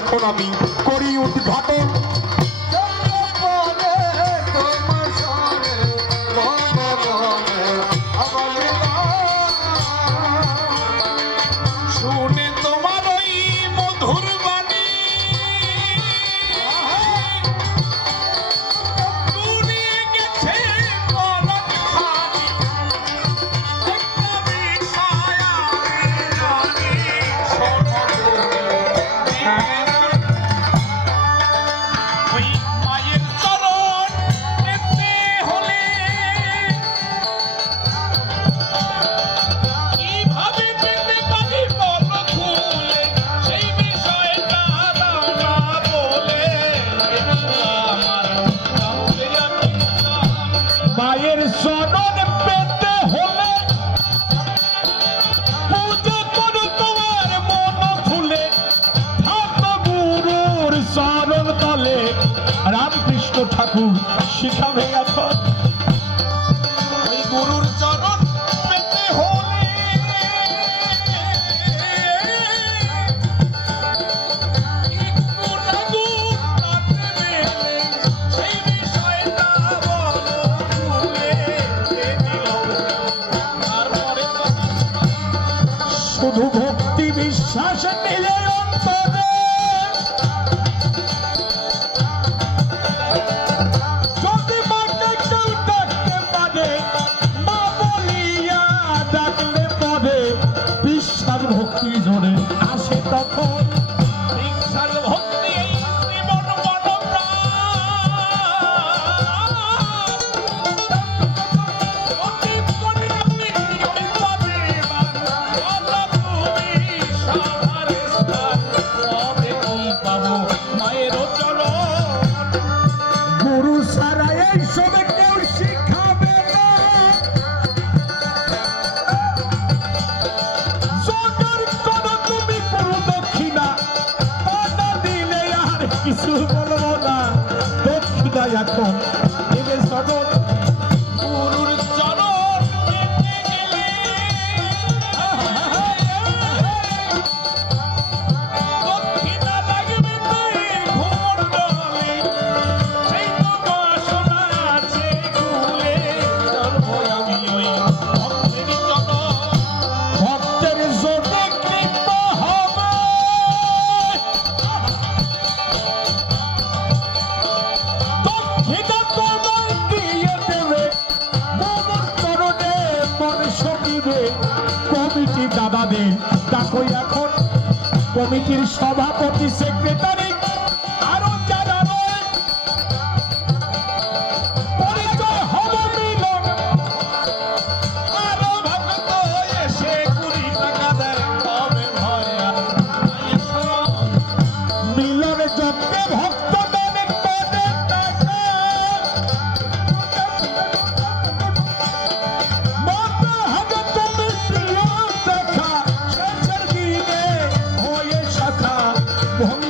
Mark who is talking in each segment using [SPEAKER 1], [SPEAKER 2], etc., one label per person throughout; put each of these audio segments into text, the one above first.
[SPEAKER 1] এখন আমি করি উদ্ঘাটন কিছু বলব না দক্ষিণা এখন
[SPEAKER 2] para mim que estava secretário Oh.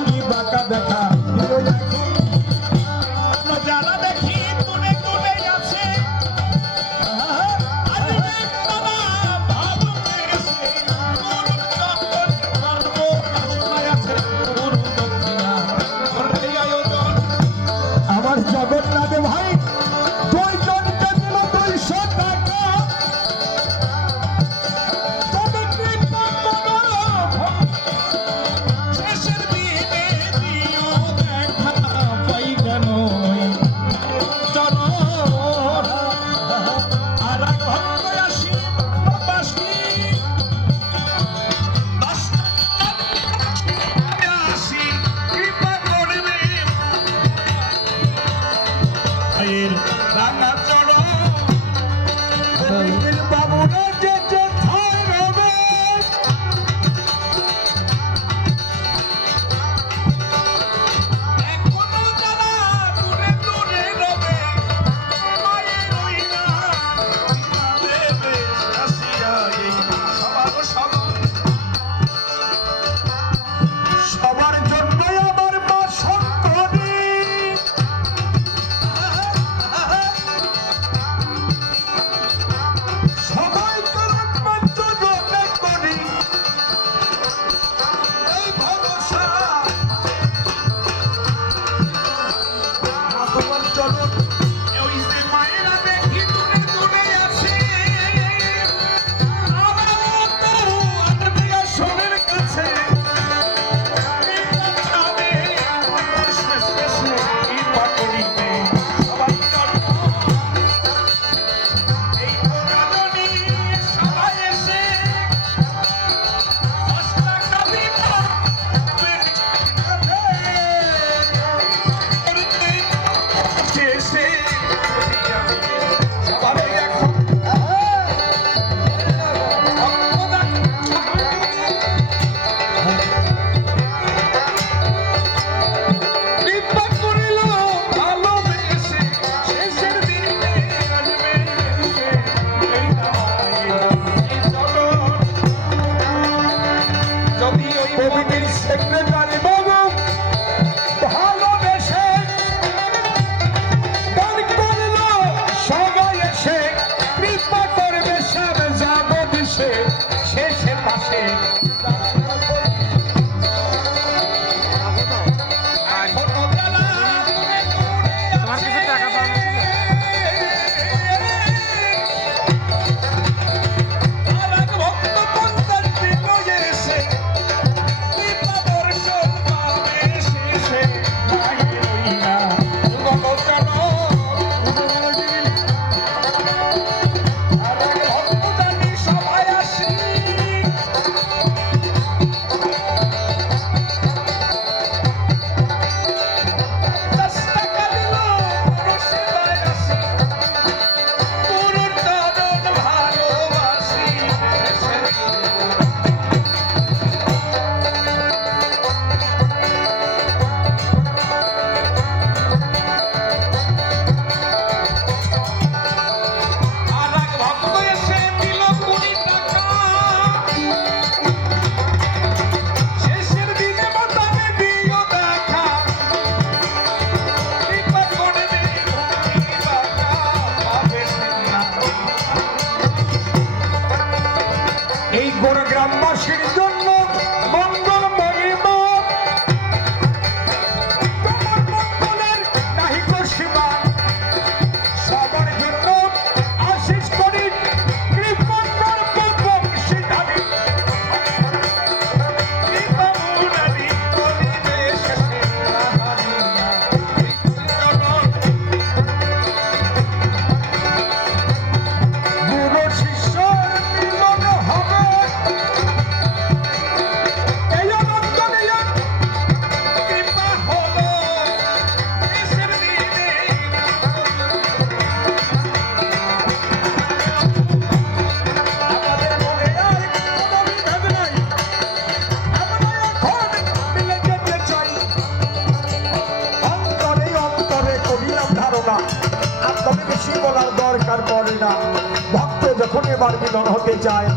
[SPEAKER 2] এবার হতে চায়।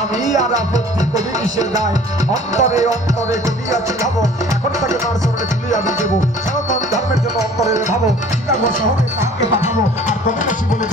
[SPEAKER 2] আমি আর আপত্তি কবি কিসের দায় অন্তরে অন্তরে করিয়াছি ভাবো। এখন তাকে মার সরণে তুলিয়া আমি দেবো। সনাতন ধর্মের জন্য অন্তরে ভাবো। শিকাগো শহরে তাহাকে পাঠাবো। আর কবি বলে